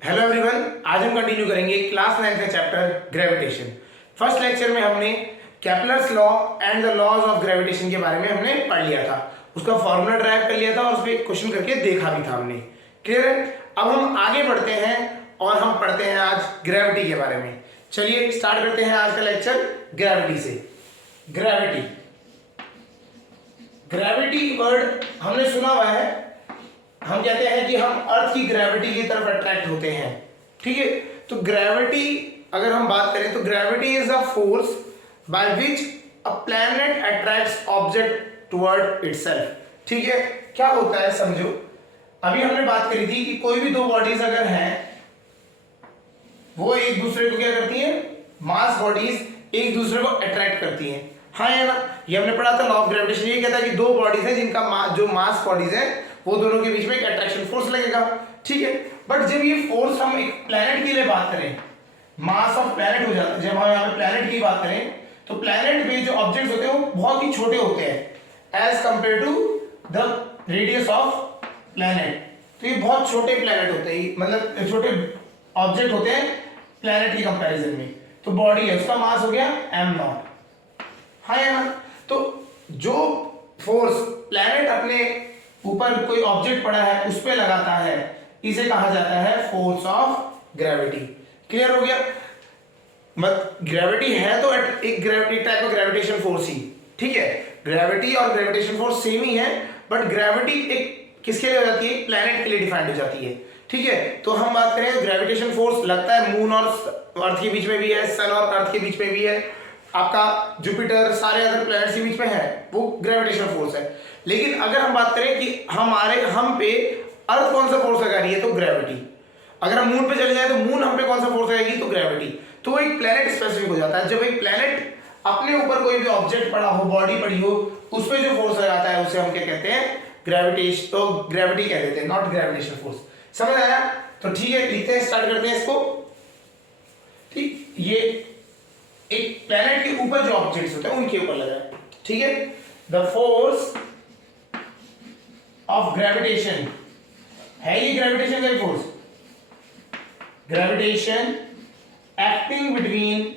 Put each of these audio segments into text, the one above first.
Hello everyone, आज हम continue करेंगे क्लास 9 का चैप्टर ग्रेविटेशन। फर्स्ट लेक्चर में हमने Kepler's law and the laws of gravitation के बारे में हमने पढ़ लिया था, उसका फॉर्मूला ड्राइव कर लिया था और उस पर क्वेश्चन करके देखा भी था हमने। क्लियर है? अब हम आगे बढ़ते हैं और हम पढ़ते हैं आज ग्रेविटी के बारे में। चलिए स्टार्ट करते हैं आज का लेक्चर ग्रेविटी से। ग्रेविटी ग्रेविटी वर्ड हमने सुना हुआ है। हम कहते हैं कि हम अर्थ की ग्रेविटी की तरफ अट्रैक्ट होते हैं। ठीक है, तो ग्रेविटी अगर हम बात करें तो gravity is a force by which a planet attracts object toward itself. ठीक है, क्या होता है समझो। अभी हमने बात करी थी कि कोई भी दो बॉडीज अगर हैं वो एक दूसरे को क्या करती हैं, मास बॉडीज एक दूसरे को अट्रैक्ट करती हैं। हाँ या ना? ये हमने पढ़ा था लॉ ऑफ ग्रेविटेशन। ये कहता है कि दो बॉडीज हैं जिनका जो मास बॉडीज हैं वो दोनों के बीच में एक अट्रैक्शन फोर्स लगेगा। ठीक है, बट जब ये फोर्स हम एक प्लैनेट के लिए बात करें, मास ऑफ प्लैनेट हो जाता है। जब हम यहाँ पे प्लैनेट की बात करें तो प्लैनेट में जो ऑब्जेक्ट्स होते हैं वो बहुत ही छोटे होते हैं as compare to the radius of planet. तो ये बहुत छोटे प्लैनेट होते हैं, मतलब छोटे ऑब्जेक्ट होते हैं प्लैनेट की कंपैरिजन में। तो बॉडी है उसका मास हो गया m0। हाँ या ना? तो जो फोर्स प्लैनेट अपने ऊपर कोई ऑब्जेक्ट पड़ा है उस पे लगाता है, इसे कहा जाता है फोर्स ऑफ ग्रेविटी। क्लियर हो गया? मत ग्रेविटी है तो एक gravity type of gravitation force ही। ठीक है, ग्रेविटी और ग्रेविटेशन फोर्स सेम ही है, बट ग्रेविटी एक किसके लिए हो जाती है, प्लैनेट के लिए डिफाइंड हो जाती है। ठीक है, तो हम बात करें ग्रेविटेशन फोर्स लगता है मून और अर्थ के बीच में भी है, सन और अर्थ के बीच में भी है, आपका जुपिटर सारे अदर प्लैनेट्स के बीच में है, वो ग्रेविटेशन फोर्स है। लेकिन अगर हम बात करें कि हम पे अर्थ कौन सा फोर्स लगा रही है, तो ग्रेविटी। अगर हम मून पे चले जाए तो मून हम पे कौन सा फोर्स लगाएगी, तो ग्रेविटी। तो एक प्लैनेट स्पेसिफिक हो जाता है। जब एक प्लैनेट अपने ऊपर कोई भी ऑब्जेक्ट पड़ा हो, बॉडी पड़ी हो, उस पर जो फोर्स लगाता है उसे हम क्या कहते हैं, ग्रेविटेशन। तो ग्रेविटी कह देते हैं, नॉट ग्रेविटेशन फोर्स। समझ आया? तो ठीक है, लिखते हैं, स्टार्ट करते हैं इसको। ठीक, ये एक प्लैनेट के ऊपर जो ऑब्जेक्ट्स होते हैं उनके ऊपर लगा है। ठीक है, द फोर्स ऑफ ग्रेविटेशन है, ये ग्रेविटेशन का force, gravitation acting between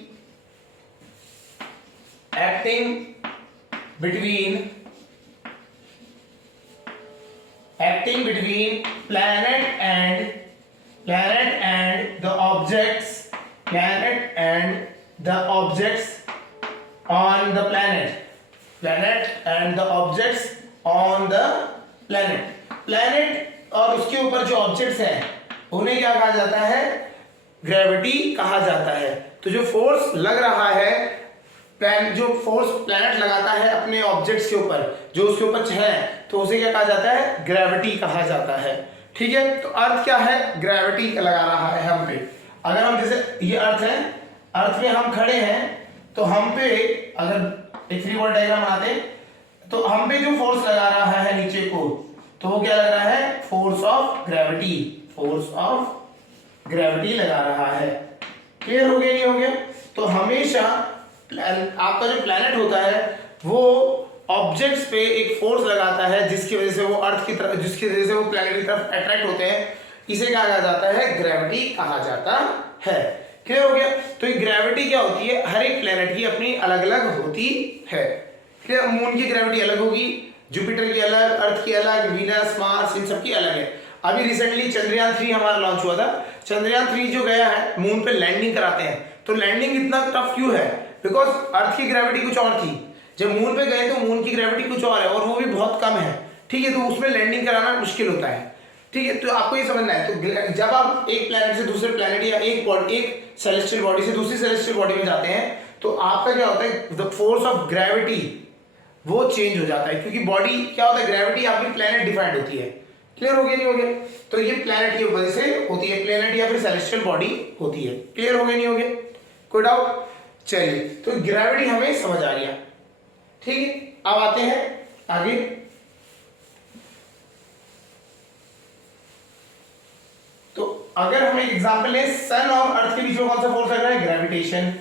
planet and the objects on the planet और उसके ऊपर जो ऑब्जेक्ट्स हैं उन्हें क्या कहा जाता है, ग्रेविटी कहा जाता है। तो जो फोर्स लग रहा है, जो फोर्स प्लैनेट लगाता है अपने ऑब्जेक्ट्स के ऊपर, जो उसके ऊपर है, तो उसे क्या कहा जाता है, ग्रेविटी कहा जाता है। ठीक है, तो अर्थ क्या है, ग्रेविटी लगा रहा है हम पे। अगर हम जैसे ये अर्थ है, अर्थ पे हम खड़े हैं तो हम पे अगर एक फ्री बॉडी डायग्राम बनाते हैं तो हम पे जो फोर्स लगा रहा है नीचे को, तो वो क्या लग रहा है, फोर्स ऑफ ग्रेविटी लगा रहा है। क्लियर हो गया, नहीं हो गया? तो हमेशा आपका जो प्लैनेट होता है वो ऑब्जेक्ट्स पे एक फोर्स लगाता है जिसकी वजह से वो अर्थ की तरफ, जिसकी वजह से वो प्लैनेट की तरफ अट्रैक्ट होते हैं। इसे क्या कहा जाता है, ग्रेविटी कहा जाता है। क्लियर हो गया? तो ये ग्रेविटी क्या होती है, हर एक प्लैनेट की अपनी अलग अलग होती है। क्लियर? मून की ग्रेविटी अलग होगी, जुपिटर की अलग, अर्थ की अलग, वीनस, मार्स, इन सब की अलग है। अभी रिसेंटली चंद्रयान 3 हमारा लॉन्च हुआ था। चंद्रयान 3 जो गया है मून पे लैंडिंग कराते हैं, तो लैंडिंग इतना टफ क्यों है, बिकॉज अर्थ की ग्रेविटी कुछ और थी, जब मून पे गए तो मून की ग्रेविटी कुछ और है और वो भी बहुत कम है। ठीक है, तो उसमें लैंडिंग कराना मुश्किल होता है। ठीक है, तो आपको ये समझना है। तो जब आप एक प्लैनेट से दूसरे प्लैनेट या एक सेलेस्टियल बॉडी से दूसरी सेलेस्टियल बॉडी में जाते हैं तो आपका क्या होता है, द फोर्स ऑफ ग्रेविटी वो चेंज हो जाता है, क्योंकि बॉडी क्या होता है, ग्रेविटी आपकी प्लैनेट डिफाइंड होती है। क्लियर हो गया, नहीं हो गया? तो ये प्लैनेट की वजह से होती है, प्लैनेट या फिर सेलेस्टियल बॉडी होती है। क्लियर हो गया, नहीं हो गया? कोई डाउट? चलिए, तो ग्रेविटी हमें समझ आ गया। ठीक है, अब आते हैं आगे। तो अगर हम एक एग्जांपल लें, सन और अर्थ के बीच में कौन सा फोर्स लग रहा है, ग्रेविटेशन।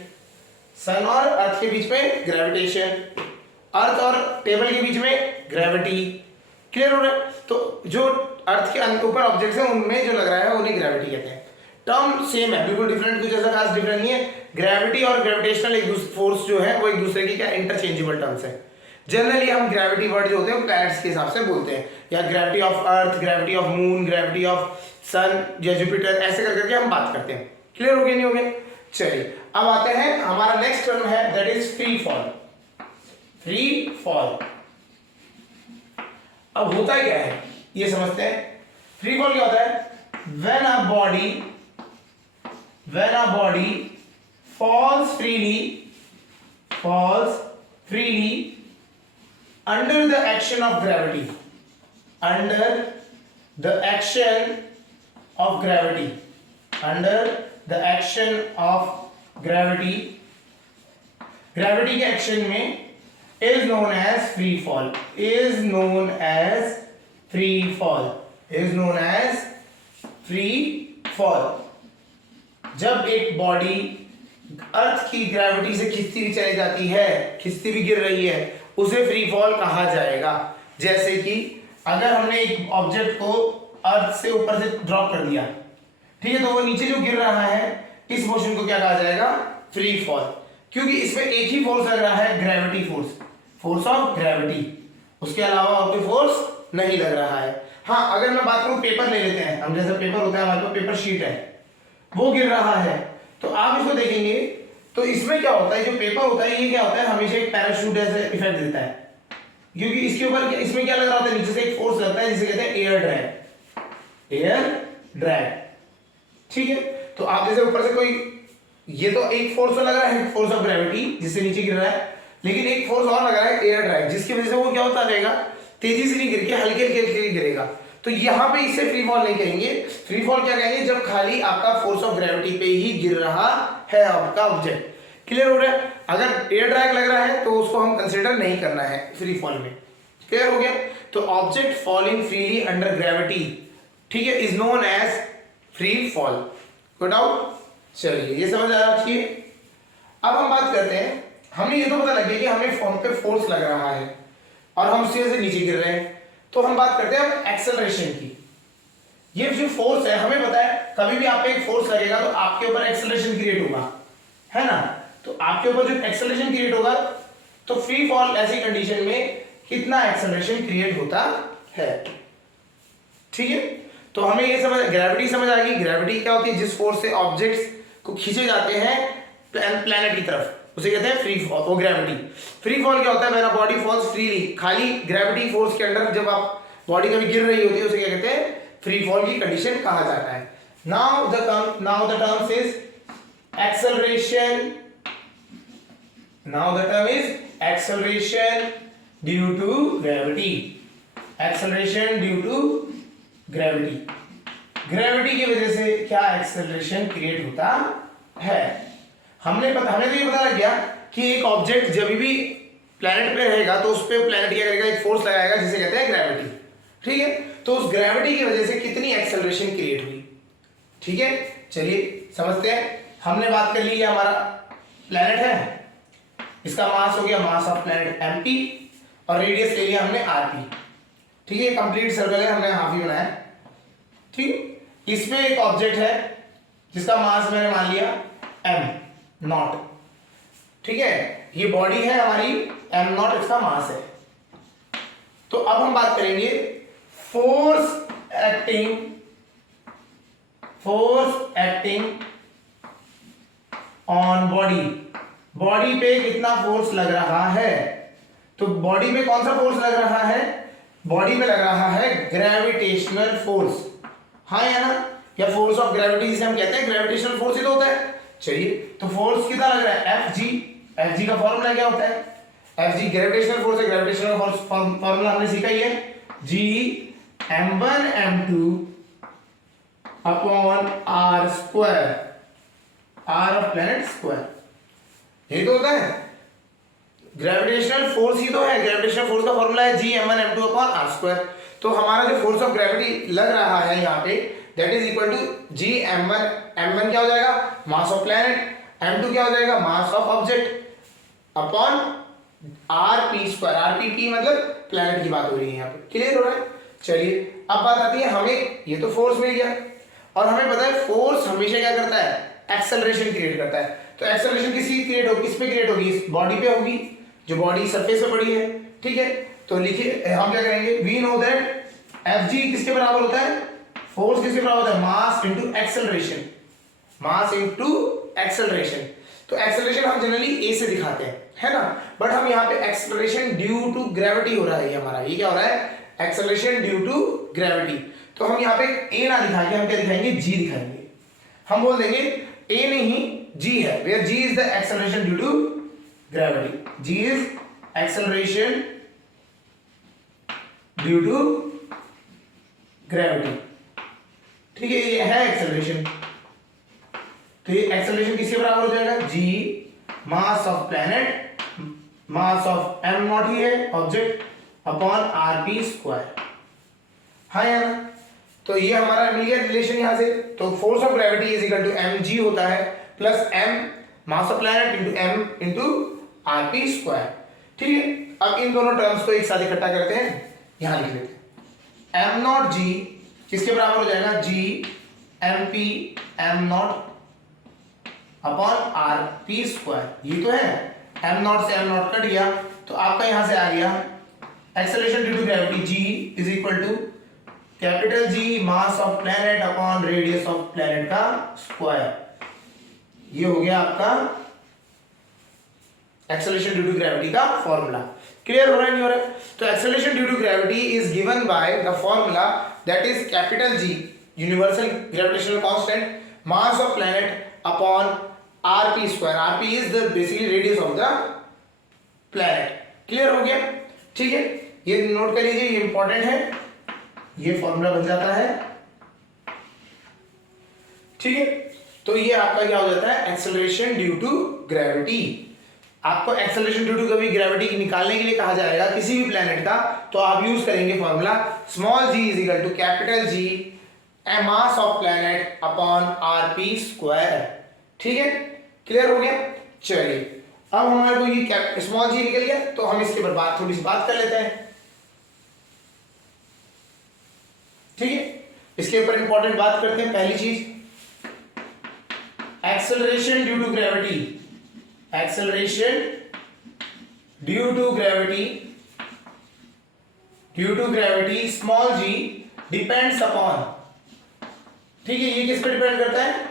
सन और अर्थ के बीच में ग्रेविटेशन, अर्थ और टेबल के बीच में ग्रेविटी। क्लियर हो रहा है? तो जो अर्थ के ऊपर ऑब्जेक्ट्स हैं उनमें जो लग रहा है उन्हें ग्रेविटी कहते हैं। टर्म सेम है, बिल्कुल डिफरेंट, कुछ ऐसा खास डिफरेंट नहीं है। ग्रेविटी और ग्रेविटेशनल एक फोर्स जो है वो एक दूसरे की क्या इंटरचेंजेबल टर्म्स है। जनरली हम ग्रेविटी वर्ड जो होते हैं वो प्लैनेट्स के हिसाब से बोलते हैं, या gravity of earth, gravity of moon, gravity of sun या जुपिटर, ऐसे कर करके हम बात करते हैं। क्लियर हो गया नहीं हो गया? चलिए अब आते हैं, हमारा नेक्स्ट टर्म है that is free fall. Free fall अब होता क्या है ये समझते हैं। फ्री फॉल क्या होता है? when a body falls freely under the action of gravity, under the action of gravity gravity के एक्शन में is known as free fall। जब एक बॉडी अर्थ की ग्रेविटी से खिंचती हुई चली जाती है, खिंचती हुई गिर रही है, उसे फ्री फॉल कहा जाएगा। जैसे कि अगर हमने एक ऑब्जेक्ट को अर्थ से ऊपर से ड्रॉप कर दिया, ठीक है, तो वो नीचे जो गिर रहा है इस मोशन को क्या कहा जाएगा? Free fall. क्योंकि इसमें एक ही फोर्स लग रहा है, ग्रेविटी फोर्स ऑफ ग्रेविटी, उसके अलावा और कोई फोर्स नहीं लग रहा है। हाँ, अगर मैं बात करूं, पेपर ले लेते हैं हम, जैसे पेपर होता है हमारे पास, पेपर शीट है, वो गिर रहा है, तो आप इसको देखेंगे तो इसमें क्या होता है, जो पेपर होता है ये क्या होता है, हमेशा एक पैराशूट ऐसे इफेक्ट देता है, क्योंकि इसके ऊपर इसमें क्या लग रहा होता है, नीचे से एक फोर्स लगता है जिसे कहते हैं एयर ड्रैग। ठीक है, तो आप जैसे ऊपर से कोई, ये तो एक फोर्स लग रहा है, फोर्स ऑफ ग्रेविटी जिससे नीचे गिर रहा है, लेकिन एक फोर्स और लग रहा है एयर ड्रैग, जिसकी वजह से वो क्या होता रहेगा, तेजी से नहीं गिर के हल्के हल्के गिरेगा। तो यहाँ पे इसे फ्री फॉल नहीं कहेंगे, फ्री फॉल क्या कहेंगे, जब खाली आपका फोर्स ऑफ ग्रेविटी पे ही गिर रहा है आपका ऑब्जेक्ट। क्लियर हो रहा है? अगर एयर ड्रैग लग रहा है तो उसको हम कंसीडर नहीं करना है फ्री फॉल में। क्लियर हो गया? तो object falling freely under gravity, ठीक है, is known as free fall. Good doubt? चलिए ये समझ आ रहा चाहिए। अब हम बात करते हैं, हमें ये तो पता लग गया कि हमें फोन पे फोर्स लग रहा है और हम उससे से नीचे गिर रहे हैं, तो हम बात करते हैं एक्सेलरेशन की। ये जो फोर्स है, हमें पता है कभी भी आप पे एक फोर्स लगेगा तो आपके ऊपर एक्सेलरेशन क्रिएट होगा, है ना? तो आपके ऊपर जो एक्सेलरेशन क्रिएट होगा, तो फ्री फॉल ऐसी कंडीशन में कितना एक्सेलरेशन क्रिएट होता है। ठीक है, तो हमें ये समझ, ग्रेविटी समझ आ गई। ग्रेविटी क्या होती है? जिस फोर्स से ऑब्जेक्ट्स को खींचे जाते हैं प्लैनेट की तरफ, उसे कहते हैं फ्री फॉल, वो ग्रेविटी। फ्री फॉल क्या होता है? When a body falls freely, खाली ग्रेविटी फोर्स के अंडर जब आप बॉडी कभी गिर रही होती है, उसे क्या कहते हैं? फ्री फॉल की कंडीशन कहा जाता है। Now the term is acceleration. Now the term is acceleration due to gravity. Acceleration due to gravity. Gravity की वजह से क्या एक्सेलरेशन क्रिएट होता है? हमें तो ये पता लग गया कि एक ऑब्जेक्ट जब भी प्लैनेट पे रहेगा तो उस पे प्लैनेट क्या करेगा? एक फोर्स लगाएगा जिसे कहते हैं ग्रेविटी। ठीक है, तो उस ग्रेविटी की वजह से कितनी एक्सेलरेशन क्रिएट हुई। ठीक है, चलिए समझते हैं। हमने बात कर ली, ये हमारा प्लैनेट है, इसका मास हो गया मास ऑफ प्लैनेट mp, और रेडियस ले लिया हमने rp। ठीक है, कंप्लीट सर्कल है, हमने हाफ ही बनाया। ठीक, इसमें एक ऑब्जेक्ट है जिसका मास मैंने मान लिया m नॉट। ठीक है, ये बॉडी है हमारी m नॉट, इसका मास है। तो अब हम बात करेंगे force acting on body. Body पे कितना फोर्स लग रहा है? तो बॉडी में कौन सा फोर्स लग रहा है? बॉडी में लग रहा है ग्रेविटेशनल फोर्स। हाँ या ना? या फोर्स ऑफ ग्रेविटी जिसे हम कहते हैं, ग्रेविटेशनल फोर्स ही तो होता है। चलिए, तो फोर्स कितना लग रहा है? Fg का फॉर्मूला क्या होता है? Fg ग्रेविटेशनल फोर्स है, ग्रेविटेशनल फोर्स फॉर्मूला हमने सीखा ही है, G m1 m2 upon r square, r of planet square. यही तो होता है, ग्रेविटेशनल फोर्स ही तो है। ग्रेविटेशनल फोर्स का फॉर्मूला है G m1 m2 upon r square. तो हमारा जो फोर्स ऑफ ग्रेविटी लग रहा है यहाँ पे, that is equal to G m1 क्या हो जाएगा? मास ऑफ प्लैनेट, m2 क्या हो जाएगा? Mass of object, upon rp square. rp मतलब प्लैनेट की बात हो रही है यहाँ पे। क्लियर हो रहा है? चलिए अब बात आती है, हमें ये तो फोर्स मिल गया, और हमें पता है फोर्स हमेशा क्या करता है, एक्सेलरेशन क्रिएट करता है। तो एक्सेलरेशन किस पे क्रिएट होगी, इस बॉडी पे होगी, जो बॉडी सरफेस पे पड़ी है, ठीक है। तो लिखिए हम क्या करेंगे, we know that F G किसके बराबर होता है, फोर्स किसके बराबर होता है, mass into acceleration, mass into acceleration. तो एक्सेलरेशन हम जनरली ए से दिखाते हैं, है ना, बट हम यहाँ पे एक्सेलरेशन ड्यू टू ग्रेविटी हो रहा है, ये हमारा ये क्या हो रहा है, एक्सेलरेशन ड्यू टू ग्रेविटी। तो हम यहाँ पे ए ना दिखा के हम क्या दिखाएंगे, जी दिखाएंगे। हम बोल देंगे ए नहीं जी है, where g is the acceleration due to gravity, g is acceleration due to gravity, ठीक है, ये है एक्सेलरेशन। तो ये एक्सेलरेशन किसके बराबर हो जाएगा, g mass of planet, mass of M not ही है object, upon R P square. हाँ यार, तो ये हमारा मिल गया रिलेशन यहां से। तो force of gravity is equal to m g होता है plus m mass of planet into m into r P square, ठीक है। अब इन दोनों टर्म्स को एक साथ इकट्ठा करते हैं, यहां लिख लेते हैं, एम नॉट जी किसके बराबर हो जाएगा, g m p m naught upon R P square, ये तो है, एम नॉट से एम नॉट कट गया, तो आपका यहां से आ गया acceleration due to gravity g is equal to capital G mass of planet upon radius of planet का स्क्वायर। ये हो गया आपका एक्सेलरेशन ड्यू टू ग्रेविटी का फॉर्मूला। क्लियर हो रहा है नहीं हो रहा है? तो acceleration due to gravity is given by the formula that is capital G universal gravitational constant mass of planet upon rp square, rp is the basically radius of the planet. Clear हो गया, ठीक है, ये note कर लीजिए, ये important है, ये फॉर्मूला बन जाता है, ठीक है। तो ये आपका क्या हो जाता है, एक्सेलरेशन ड्यू टू ग्रेविटी। आपको एक्सेलरेशन ड्यू टू कभी ग्रेविटी निकालने के लिए कहा जाएगा किसी भी प्लैनेट का, तो आप यूज करेंगे formula small g is equal to capital G mass of planet upon r p square, ठीक है। क्लियर हो गया, चलिए अब हमारे को ये स्मॉल जी निकल गया, तो हम इसके ऊपर थोड़ी सी बात कर लेते हैं, ठीक है। इसके ऊपर इंपॉर्टेंट बात करते हैं। पहली चीज acceleration due to gravity, acceleration due to gravity small g depends upon, ठीक है, ये किस पे डिपेंड करता है,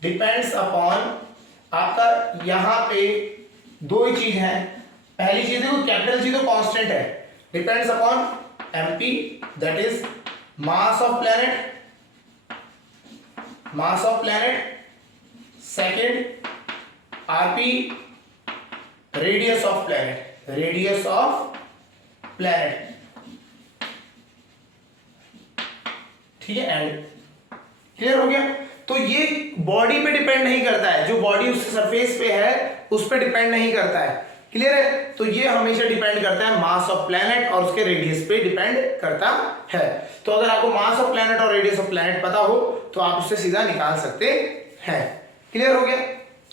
डिपेंड्स अपॉन आपका यहां पे दो ही चीज है। पहली चीज है वो कैपिटल जी तो कांस्टेंट है, depends upon MP that is mass of planet, second RP radius of planet, ठीक है, एंड क्लियर हो गया। तो ये बॉडी पे डिपेंड नहीं करता है, जो बॉडी उस सरफेस पे है उस पे डिपेंड नहीं करता है, क्लियर है। तो ये हमेशा डिपेंड करता है मास ऑफ प्लैनेट और उसके रेडियस पे डिपेंड करता है। तो अगर आपको मास ऑफ प्लैनेट और रेडियस ऑफ प्लैनेट पता हो तो आप उससे सीधा निकाल सकते हैं। क्लियर हो गया,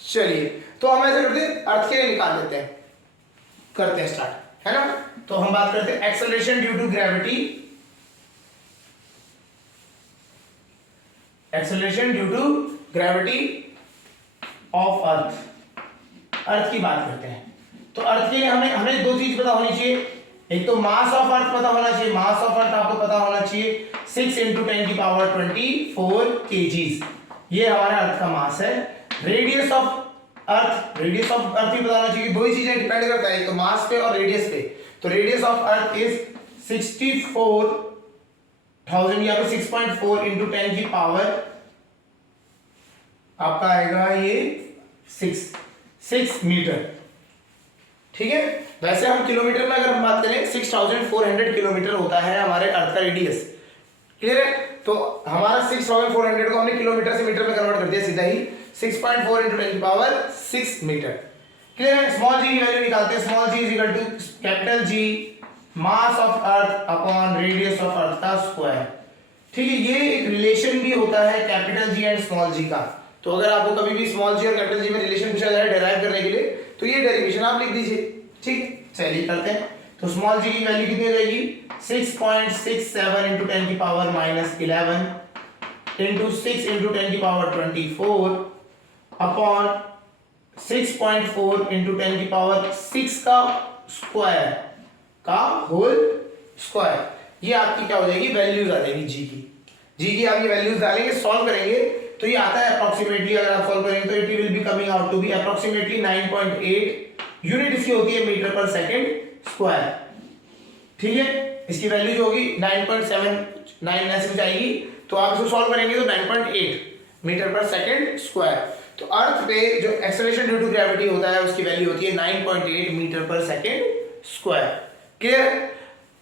चलिए तो हम ऐसे करते हैं, अर्थ के लिए निकाल लेते हैं, करते हैं स्टार्ट, है ना। तो हम बात करते हैं acceleration due to gravity, acceleration due to gravity of earth की बात करते हैं। तो अर्थ के लिए हमें दो चीज पता होनी चाहिए, एक तो मास ऑफ अर्थ पता होना चाहिए, मास ऑफ अर्थ आपको पता होना चाहिए 6 × 10⁻24 kgs, ये हमारा अर्थ का मास है। रेडियस ऑफ अर्थ भी पता होना चाहिए, दो ही चीजें डिपेंड करता है, एक तो मास पे और रेडियस पे। तो रेडियस ऑफ अर्थ इज 64,000 या तो 6.4 × 10⁻, आपका आएगा ये 6 मीटर, ठीक है। वैसे हम किलोमीटर में अगर हम बात करें 6400 किलोमीटर होता है हमारे अर्थ का रेडियस, क्लियर है। तो हमारा 6400 को हमने किलोमीटर से मीटर में कन्वर्ट कर दिया सीधा ही, 6.4 × 10⁻6 मीटर, क्लियर है। स्मॉल जी की वैल्यू निकालते हैं, small g is equal to capital G mass of earth upon radius of earth का स्क्वायर, ठीक है। ये एक रिलेशन भी होता है कैपिटल जी एंड स्मॉल जी का। तो अगर आपको कभी भी स्मॉल जी और कैपिटल जी में रिलेशन पूछा जाए डिराइव करने के लिए, तो ये डेरिवेशन आप लिख दीजिए, ठीक। चलिए करते हैं। तो स्मॉल जी की वैल्यू कितनी हो जाएगी, 6.67 × 10⁻11 इंटू 6 इंटू 10 की पावर 24 अपॉन 6.4 इंटू 10 की पावर 6 का स्क्वायर का होल स्क्वायर। ये आपकी क्या हो जाएगी, वैल्यूज आ जाएगी जी की आप ये वैल्यूज डालेंगे, सॉल्व करेंगे तो ये आता है अप्रोक्सीमेटली, अगर आप सॉल्व करेंगे तो it will be coming out to be approximately 9.8 unit इसकी होती है मीटर पर सेकंड स्क्वायर। ठीक है, इसकी वैल्यू जो होगी 9.79 ऐसे कुछ आएगी, तो आप इसको सॉल्व करेंगे तो 9.8 मीटर पर सेकंड स्क्वायर। तो अर्थ पे जो एक्सेलरेशन ड्यू टू ग्रेविटी होता है उसकी वैल्यू होती है 9.8 मीटर पर सेकंड स्क्वायर। क्लियर?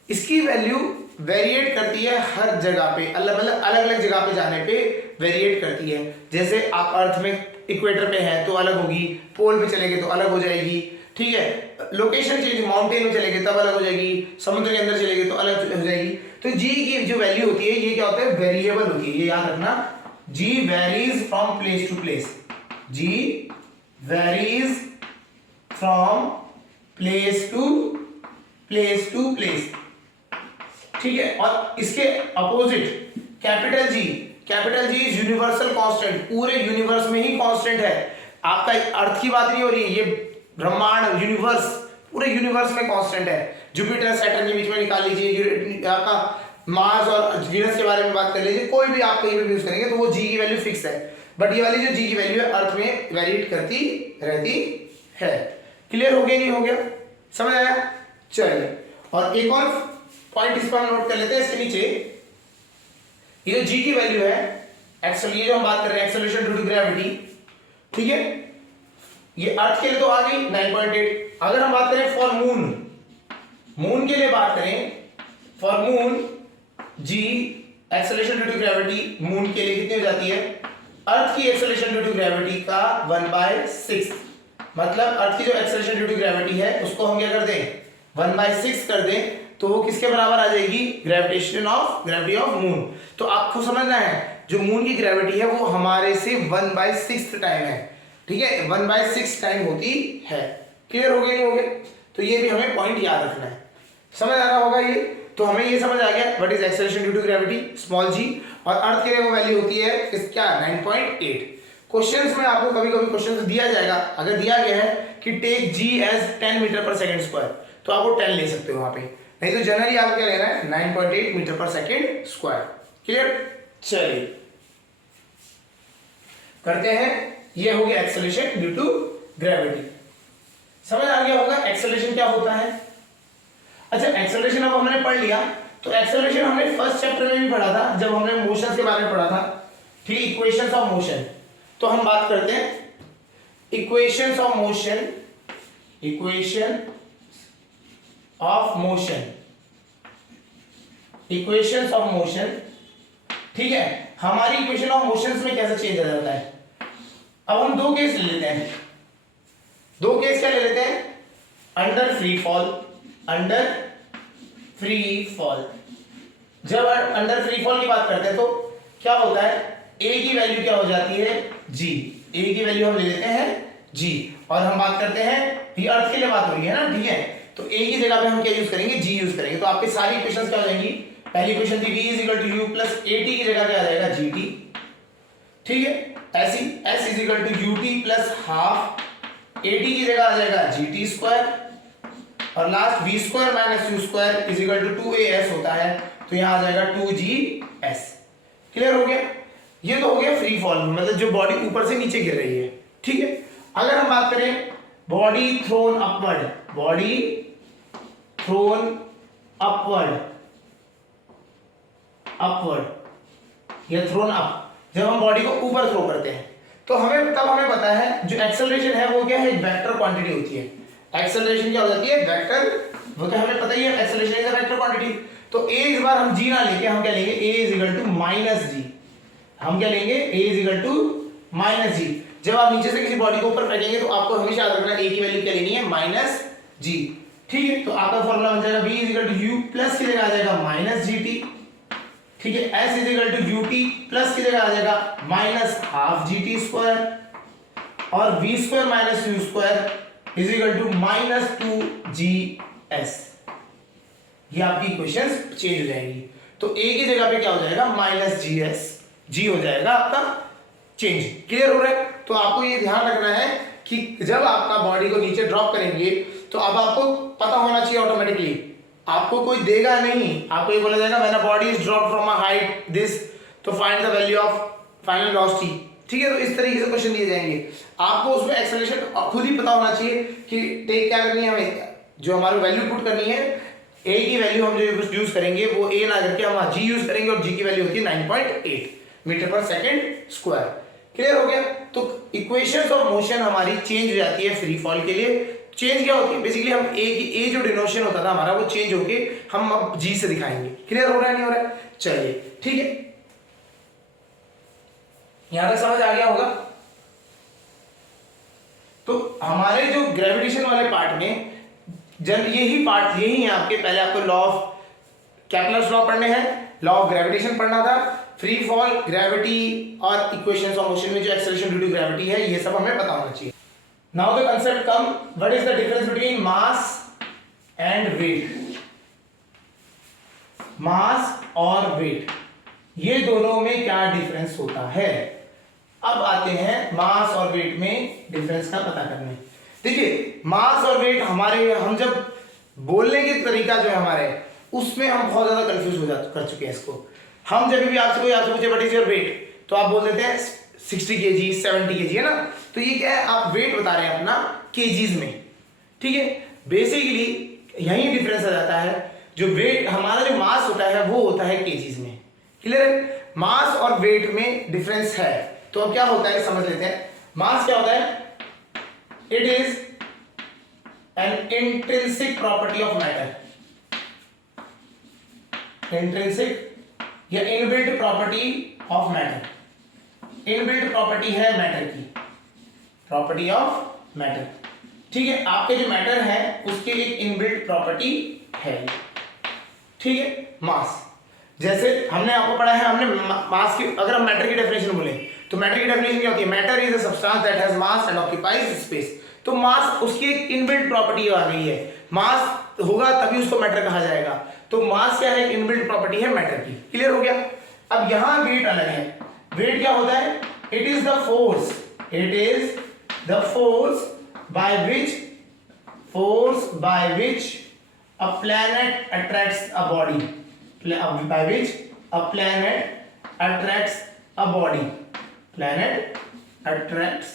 इसकी वैल्यू वेरिएट करती है हर जगह पे, अलग अलग जगह पे जाने पे वेरिएट करती है। जैसे आप अर्थ में इक्वेटर पे है तो अलग होगी, पोल पे चले गए तो अलग हो जाएगी। ठीक है, लोकेशन चेंज, माउंटेन में चले गए तब अलग हो जाएगी, समुद्र के अंदर चले गए तो अलग हो जाएगी। तो जी की जो वैल्यू होती है ये क्या होता है, वेरिएबल होती है। ये याद रखना, g varies from place to place, g varies from place to place. ठीक है, और इसके opposite capital G is universal constant, पूरे यूनिवर्स में ही कांस्टेंट है। आपका अर्थ की बात नहीं हो रही है, ये ब्रह्मांड यूनिवर्स, पूरे यूनिवर्स में कांस्टेंट है। जुपिटर सैटर्न के बीच में निकाल लीजिए, आपका मार्स और वीनस के बारे में बात कर लीजिए, कोई भी आप कहीं भी यूज करेंगे तो वो जी की वैल्यू फिक्स है। बट ये वाली जो जी की वैल्यू है अर्थ में वेरिएट करती रहती है। क्लियर हो गया, नहीं हो गया, समझ आया? चलिए, और एक और पॉइंट इस पर नोट कर लेते हैं। इसके नीचे ये जो जी की वैल्यू है, एक्चुअली ये जो हम बात कर रहे हैं एक्सेलरेशन ड्यू टू ग्रेविटी, ठीक है, ये अर्थ के लिए तो आ गई 9.8। अगर हम बात करें फॉर मून के लिए बात करें, for moon g acceleration due to gravity moon के लिए कितनी हो जाती है, अर्थ की एक्सेलरेशन ड्यू टू ग्रेविटी का 1/6। मतलब अर्थ की जो एक्सेलरेशन ड्यू टू ग्रेविटी है उसको हम क्या कर दें, 1/6 कर दें, तो वो किसके बराबर आ जाएगी, ग्रेविटी ऑफ मून। तो आपको समझना है जो मून की ग्रेविटी है वो हमारे से 1/6 टाइम है। ठीक है, 1/6 टाइम होती है। क्लियर हो गया, नहीं हो गया? तो ये भी हमें पॉइंट याद रखना है, समझ आ रहा होगा ये। तो हमें ये समझ आ गया what is acceleration due to gravity, small g, और अर्थ के लिए वो वैल्यू होती है क्या, 9.8। क्वेश्चंस में आपको कभी कभी क्वेश्चन दिया जाएगा, अगर दिया गया है कि टेक जी एज 10 मीटर पर सेकंड स्क्वायर, तो आप वो 10 ले सकते हो वहां पे, नहीं तो जनरली आपको क्या लेना है, 9.8 मीटर पर सेकंड स्क्वायर। क्लियर? चलिए करते हैं, ये हो गया एक्सेलरेशन ड्यू टू ग्रेविटी। समझ आ गया होगा एक्सेलरेशन क्या होता है। अच्छा, एक्सेलरेशन अब हमने पढ़ लिया, तो एक्सेलरेशन हमने फर्स्ट चैप्टर में भी पढ़ा था जब हमने मोशंस के बारे में पढ़ा था। ठीक है, इक्वेशंस ऑफ मोशन। तो हम बात करते हैं equations of motion, equation of motion. ठीक है, हमारी इक्वेशन ऑफ मोशंस में कैसे चेंज हो जाता है। अब हम दो केस ले लेते हैं, दो केस क्या ले लेते हैं, अंडर फ्री फॉल। जब अंडर फ्री फॉल की बात करते हैं तो क्या होता है, ए की वैल्यू क्या हो जाती है, जी, ए की वैल्यू हम ले लेते हैं जी, और हम बात करते हैं, ये अर्थ के लिए बात हो रही है ना, ठीक है, तो ए की जगह पे हम क्या यूज करेंगे, जी यूज करेंगे। तो आपकी सारी इक्वेशंस क्या हो जाएंगी, पहली इक्वेशन थी v equal to u plus at की जगह क्या आ जाएगा, gt। ठीक है, ऐसी s is equal to ut plus half at की जगह आ जाएगा gt स्क्वायर, और last v square minus u square is equal to 2as होता है, तो यहां आ जाएगा 2gs। क्लियर हो गया? ये तो हो गया फ्री फॉल, मतलब जो बॉडी ऊपर से नीचे गिर रही है। ठीक है, अगर हम बात करें body throne upward, body throne upward या थ्रोन अप, जब हम बॉडी को ऊपर थ्रो करते हैं तो हमें पता है जो एक्सेलरेशन है वो क्या है, वेक्टर क्वांटिटी होती है। एक्सेलरेशन क्या हो जाती है, वेक्टर, वो तो हमें पता ही है, acceleration is a vector quantity. तो a इस बार हम g ना लेके हम क्या लेंगे, a is equal to minus g. हम क्या लेंगे, a is equal to minus g. जब आप नीचे से किसी बॉडी को ऊपर फेंकेंगे तो आपको हमेशा याद रखना है a की वैल्यू क्या लेनी है, माइनस जी। ठीक है, तो आपका फॉर्मूला बन जाएगा v is equal to u plus की जगह आ जाएगा माइनस gt। ठीक है, s is equal to ut plus की जगह आ जाएगा माइनस हाफ gt स्क्वायर, और v square minus u square is equal to minus 2gs। ये आपकी इक्वेशंस चेंज हो जाएंगी। तो a की जगह पे क्या हो जाएगा, माइनस gs जी हो जाएगा आपका चेंज। क्लियर हो रहा है? तो आपको ये ध्यान रखना है कि जब आपका बॉडी को नीचे ड्रॉप करेंगे तो अब आपको पता होना चाहिए ऑटोमेटिकली, आपको कोई देगा नहीं, आपको ये बोला जाएगा when a body is drop from a height this तो find the value of final velocity. ठीक है, तो इस तरीके से क्वेश्चन दिए जाएंगे, आपको उसमें एक्सेलरेशन खुद ही पता होना चाहिए कि टेक क्या करनी है, हमें जो हमारी वैल्यू पुट करनी है, ए की वैल्यू हम जो यूज करेंगे वो ए ना करके हम जी यूज करेंगे और जी की वैल्यू होती है 9.8 मीटर पर सेकेंड स्क्वायर। क्लियर हो गया? तो इक्वेशंस ऑफ मोशन हमारी चेंज हो जाती है फ्री फॉल के लिए। चेंज क्या होती है? बेसिकली हम ए जो डिनोशन होता था हमारा वो चेंज होके हम अब जी से दिखाएंगे। क्लियर हो रहा है नहीं हो रहा है? चलिए ठीक है, यहां तक समझ आ गया होगा। तो हमारे जो ग्रेविटेशन वाले पार्ट में जब यही पार्ट यही है आपके, पहले आपको लॉ ऑफ कैपलर्स लॉ पढ़ने हैं, लॉ ऑफ ग्रेविटेशन पढ़ना था, फ्री फॉल, ग्रेविटी और इक्वेशंस ऑफ मोशन में जो एक्सेलरेशन ड्यू टू ग्रेविटी है, ये सब हमें पता होना चाहिए। Now the concept come, what is the difference between mass and weight? Mass और वेट, ये दोनों में क्या डिफरेंस होता है? अब आते हैं मास और वेट में डिफरेंस का पता करने। देखिए मास और वेट हमारे, हम जब बोलने के तरीका जो है हमारे, उसमें हम बहुत ज्यादा कंफ्यूज हो कर चुके हैं इसको। हम जब भी आपसे कोई आपसे पूछे व्हाट इज योर वेट, तो आप बोल देते हैं 60 kg 70 kg, है ना? तो ये क्या है, आप वेट बता रहे हैं अपना केजीज में। ठीक है, बेसिकली यही डिफरेंस आ जाता है, जो वेट हमारा जो मास होता है वो होता है केजीज में। क्लियर है? मास और वेट में डिफरेंस है। तो अब क्या होता है समझ लेते हैं। मास क्या होता है? It is an intrinsic property of matter, intrinsic या inbuilt property of matter. Inbuilt property है मैटर की, प्रॉपर्टी ऑफ मैटर। ठीक है, आपके जो मैटर है उसकी एक इनबिल्ट प्रॉपर्टी है। ठीक है, मास, जैसे हमने आपको पढ़ा है, हमने मास की, अगर हम मैटर की डेफिनेशन बोले तो मैटर की डेफिनेशन क्या होती है? Matter is a substance that has mass and occupies space. तो मास उसकी एक इनबिल्ट प्रॉपर्टी आ गई है, मास होगा तभी उसको मैटर कहा जाएगा। तो मास क्या है? इनबिल्ट प्रॉपर्टी है मैटर की। क्लियर हो गया? अब यहां वेट अलग है। वेट क्या होता है? It is the force, it is the force by which a planet attracts a body, by which a planet attracts a body, planet attracts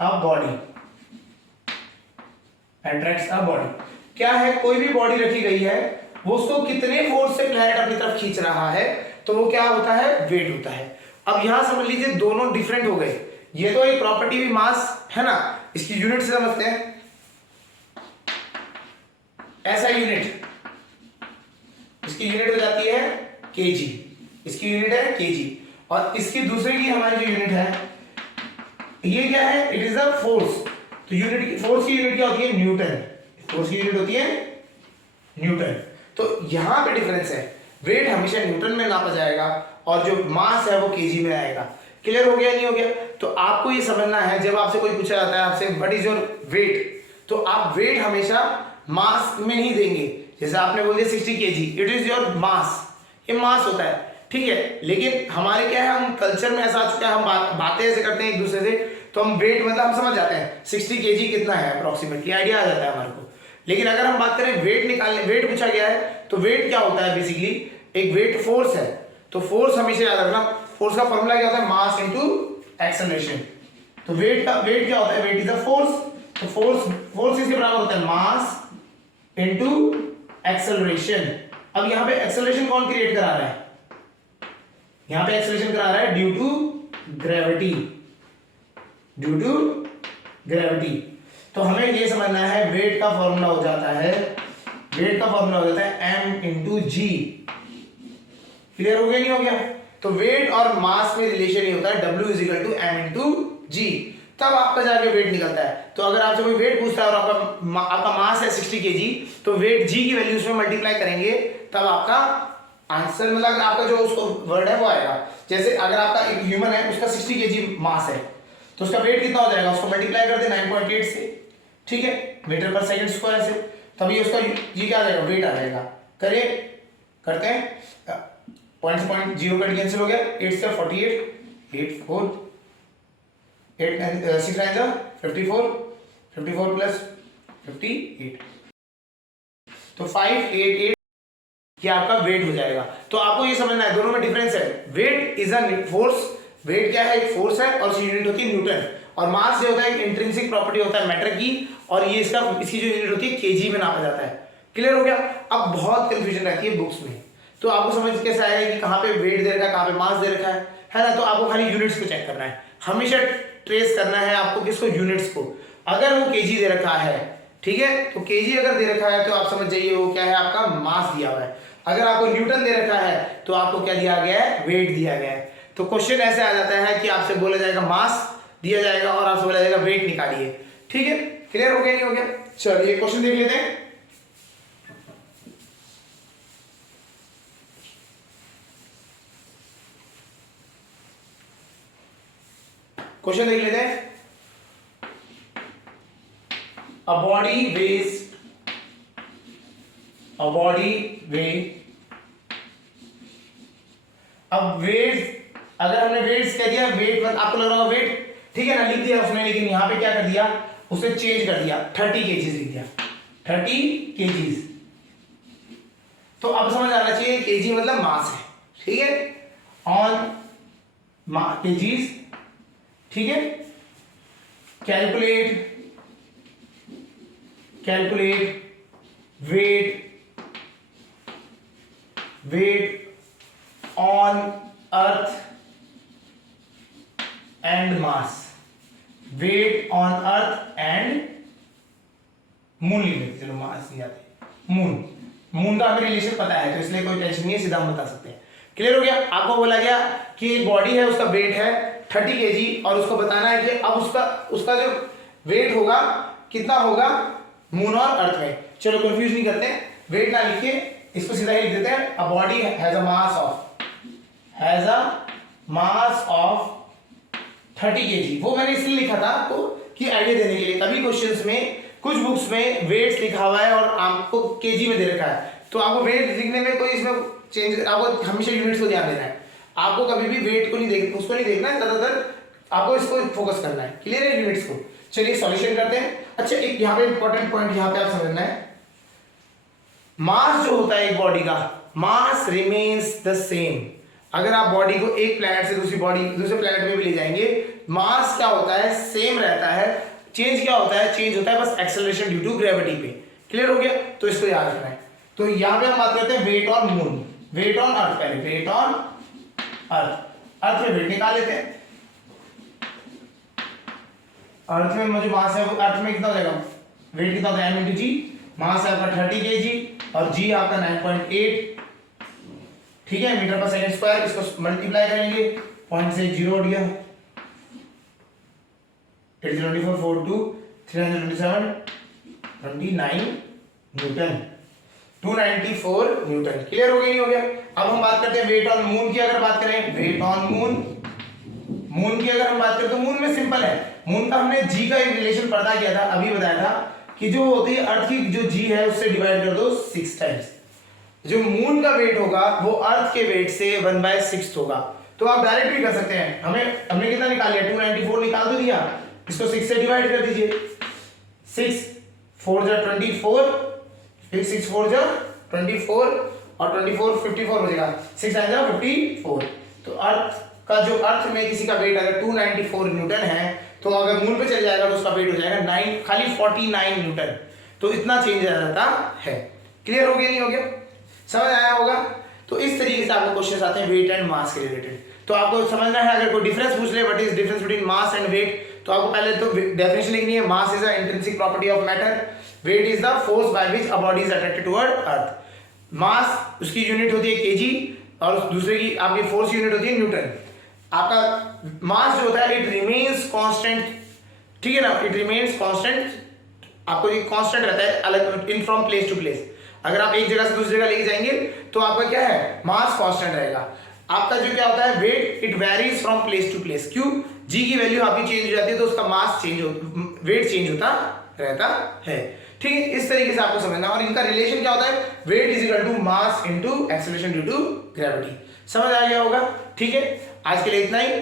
a body, attracts a body। क्या है? कोई भी body रखी गई है, वो उसको कितने फोर्स से प्लैनेट अपनी तरफ खींच रहा है, तो वो क्या होता है? वेट होता है। अब यहां समझ लीजिए दोनों डिफरेंट हो गए। ये तो एक प्रॉपर्टी भी मास है ना, इसकी यूनिट से समझते हैं, ऐसा यूनिट, इसकी यूनिट हो जाती है केजी, इसकी यूनिट है केजी, और इसकी दूसरे की हमारी जो यूनिट है ये क्या है? It is a force. तो यूनिट की, फोर्स की यूनिट क्या होती है? न्यूटन। फोर्स की यूनिट होती है न्यूटन। तो यहां पे डिफरेंस है, वेट हमेशा न्यूटन में नापा जाएगा और जो मास है वो केजी में आएगा। क्लियर हो गया नहीं हो गया? तो आपको ये समझना है, जब आपसे कोई पूछा जाता है आपसे व्हाट इज योर वेट, तो आप वेट हमेशा मास में नहीं देंगे। जैसे आपने बोल दिया 60 kg, इट इज योर मास, ये मास होता है। ठीक है, लेकिन हमारे क्या है, हम कल्चर में ऐसा आ चुका है, हम बातें ऐसे करते हैं एक दूसरे से, तो हम वेट मतलब हम समझ जाते हैं 60 kg कितना है अप्रोक्सीमेटली, आइडिया आ जाता है हमारे को। लेकिन अगर हम बात करें वेट निकालने, वेट पूछा गया है, तो वेट क्या होता है? बेसिकली एक वेट फोर्स है। तो फोर्स हमेशा याद रखना, फोर्स का फॉर्मूला क्या होता है? Mass into acceleration. तो वेट क्या होता है? Weight is the force. तो फोर्स इसके बराबर होता है मास इंटू एक्सेलरेशन। अब यहां पे एक्सेलरेशन कौन क्रिएट करा रहा है? यहां पे एक्सेलरेशन करा रहा है due to gravity, due to gravity. तो हमें ये समझना है वेट का फॉर्मूला हो जाता है, वेट का फॉर्मूला हो जाता है m इंटू जी। क्लियर हो गया नहीं हो गया? तो वेट और मास में रिलेशन ये होता है W is equal to m into g, तब आपका जाके वेट निकलता है। तो अगर आपसे कोई वेट पूछता है और आपका मास है 60 kg, तो वेट जी की वैल्यू उसमें मल्टीप्लाई करेंगे, तब आपका आंसर मतलब आपका जो उसको वर्ड है वो आएगा। जैसे अगर आपका एक ह्यूमन है, उसका 60 kg मास है, तो उसका वेट कितना हो जाएगा? उसको मल्टीप्लाई कर दे 9.8 से, ठीक है, मीटर पर सेकंड स्क्वायर से, तभी उसका ये क्या आ जाएगा? वेट आ जाएगा। करिए, करते हैं। पॉइंट से पॉइंट 0 कट कैंसिल हो गया, 8 से 48, 8 4 8 6 9 जा 54, 54 प्लस 58, तो 588 ये आपका वेट हो जाएगा। तो आपको ये समझना है दोनों में डिफरेंस है। Weight is a force, weight क्या है, एक फोर्स है और उसकी यूनिट होती है न्यूटन, और मास जो होता है एक इंट्रिंसिक प्रॉपर्टी होता है मैटर की, और ये इसकी जो यूनिट होती है केजी में नापा जाता है। क्लियर हो गया। अब बहुत कंफ्यूजन रहती है बुक्स में, तो आपको समझ कैसे आएगा कि कहाँ पे वेट दे रखा है, कहाँ पे मास दे रखा है ना। तो आपको खाली यूनिट्स को चेक करना है, हमेशा ट्रेस करना है आपको किसको, यूनिट्स को। अगर वो केजी दे रखा है, ठीक है, तो केजी अगर दे रखा है तो आप समझ जाइए वो क्या है, आपका मास दिया हुआ है। अगर आपको न्यूटन दे रखा है तो आपको क्या दिया गया है, वेट दिया गया है। तो क्वेश्चन ऐसे आ जाता है कि आपसे बोला जाएगा मास दिया जाएगा और आपसे बोला जाएगा वेट निकालिए। ठीक है, क्लियर हो गया नहीं हो गया। चलिए क्वेश्चन देख लेते हैं। क्वेश्चन देख लेते हैं। A body weighs, a body weigh, अब वेट, अगर हमने वेट्स कह दिया, वेट आपको लग रहा होगा वेट, ठीक है ना, लिख दिया उसने, लेकिन यहां पे क्या कर दिया, उसे चेंज कर दिया, 30 केजीज लिख दिया, 30 केजीज। तो अब समझ आना चाहिए केजी मतलब मास है, ठीक है, ऑन केजीज, ठीक है। Calculate weight on earth and mass, weight on earth and moon लिख देते, चलो मास नहीं आते, मून का हमें रिलेशन पता है तो इसलिए कोई टेंशन नहीं है, सीधा हम बता सकते हैं। क्लियर हो गया। आपको बोला गया कि एक बॉडी है, उसका वेट है 30 केजी, और उसको बताना है कि अब उसका जो वेट होगा कितना होगा मून और अर्थ में। चलो कंफ्यूज नहीं करते हैं, वेट ना लिखिए, इसको सीधा ही लिख देते हैं, a body has a mass of 30 KG. वो मैंने इसलिए लिखा था आपको कि आइडिया देने के लिए, कभी क्वेश्चंस में कुछ बुक्स में वेट्स लिखा हुआ है और आपको केजी में दे रखा है, तो आपको वेट लिखने में कोई इसमें चेंज, आपको हमेशा यूनिट्स को ध्यान देना है। आपको कभी भी वेट को नहीं देखना, उसको नहीं देखना है, ज्यादातर आपको इसको फोकस करना है। क्लियर है, यूनिट्स को। चलिए सॉल्यूशन करते हैं। अच्छा, एक यहाँ पे इंपॉर्टेंट पॉइंट यहाँ पे आप समझना है, मास जो होता है एक बॉडी का, मास रिमेन्स द सेम। अगर आप बॉडी को एक प्लैनेट से दूसरे प्लैनेट में भी ले जाएंगे, मास क्या होता है, सेम रहता है। चेंज क्या होता है, चेंज होता है बस एक्सेलरेशन ड्यू टू ग्रेविटी पे। क्लियर हो गया, तो इसको याद रखना है। तो यहाँ पे हम बात करते हैं weight on moon, weight on earth, पहले वेट ऑन अर्थ में वेट निकाल लेते हैं। अर्थ में मुझे मास है, अर्थ में कितना हो जाएगा, वेट कितना होता है, m इंटू जी। मास है आपका 30 केजी और जी आपका 9.8, ठीक है, मीटर पर सेकंड स्क्वायर। इसको मल्टीप्लाई करेंगे, पॉइंट से 0 हट गया, 804 42 327 29 न्यूटन, 294 न्यूटन। क्लियर हो गया नहीं हो गया। अब हम बात करते हैं वेट ऑन मून की। अगर बात करें वेट ऑन मून की अगर हम बात करें तो मून में सिंपल है, मून का हमने जी का एक रिलेशन पढ़ा किया था, अभी बताया था कि जो होती है अर्थ की जो जी है उससे डिवाइड कर दो 6 टाइम्स। जो मून का वेट होगा वो अर्थ के वेट से 1/6 होगा। तो आप डायरेक्ट भी कर सकते हैं, हमने कितना निकाल लिया, 294 निकाल दो दिया, इसको 6 से डिवाइड कर दीजिए, 6 4 जा 24, फिर 6 4 जा 24 और 24 54 हो जाएगा, 6 9 जा 54। तो अर्थ का जो अर्थ में किसी का वेट अगर 294 न्यूटन है, तो अगर मून पे चल जाएगा तो उसका वेट हो जाएगा 9 खाली 49 न्यूटन। तो इतना चेंज आ जाता है। क्लियर हो गया नहीं हो गया, समझ आया होगा। तो इस तरीके से आपको क्वेश्चंस आते हैं वेट एंड मास के रिलेटेड। तो आपको समझना है, अगर कोई डिफरेंस पूछ ले what is difference between mass and weight, तो आपको पहले तो डेफिनेशन लिखनी है। Mass is a intrinsic property of matter, weight is the force by which a body is attracted toward earth. Mass उसकी यूनिट होती है केजी और दूसरे की आपकी फोर्स यूनिट होती है न्यूटन। आपका मास जो होता है इट रिमेन्स कांस्टेंट, ठीक है ना, इट रिमेन्स कांस्टेंट, आपको ये कांस्टेंट रहता है अलग इन फ्रॉम प्लेस टू प्लेस। अगर आप एक जगह से दूसरी जगह लेके जाएंगे तो आपका क्या है, मास कांस्टेंट रहेगा। आपका जो क्या होता है weight, it varies from place to place. क्यों, जी की वैल्यू आपकी चेंज हो जाती है तो उसका मास चेंज वेट चेंज होता रहता है। ठीक है, इस तरीके से आपको समझना। और इनका रिलेशन क्या होता है, weight is equal to mass into acceleration due to gravity. समझ आ गया होगा? ठीक है, आज के लिए इतना ही।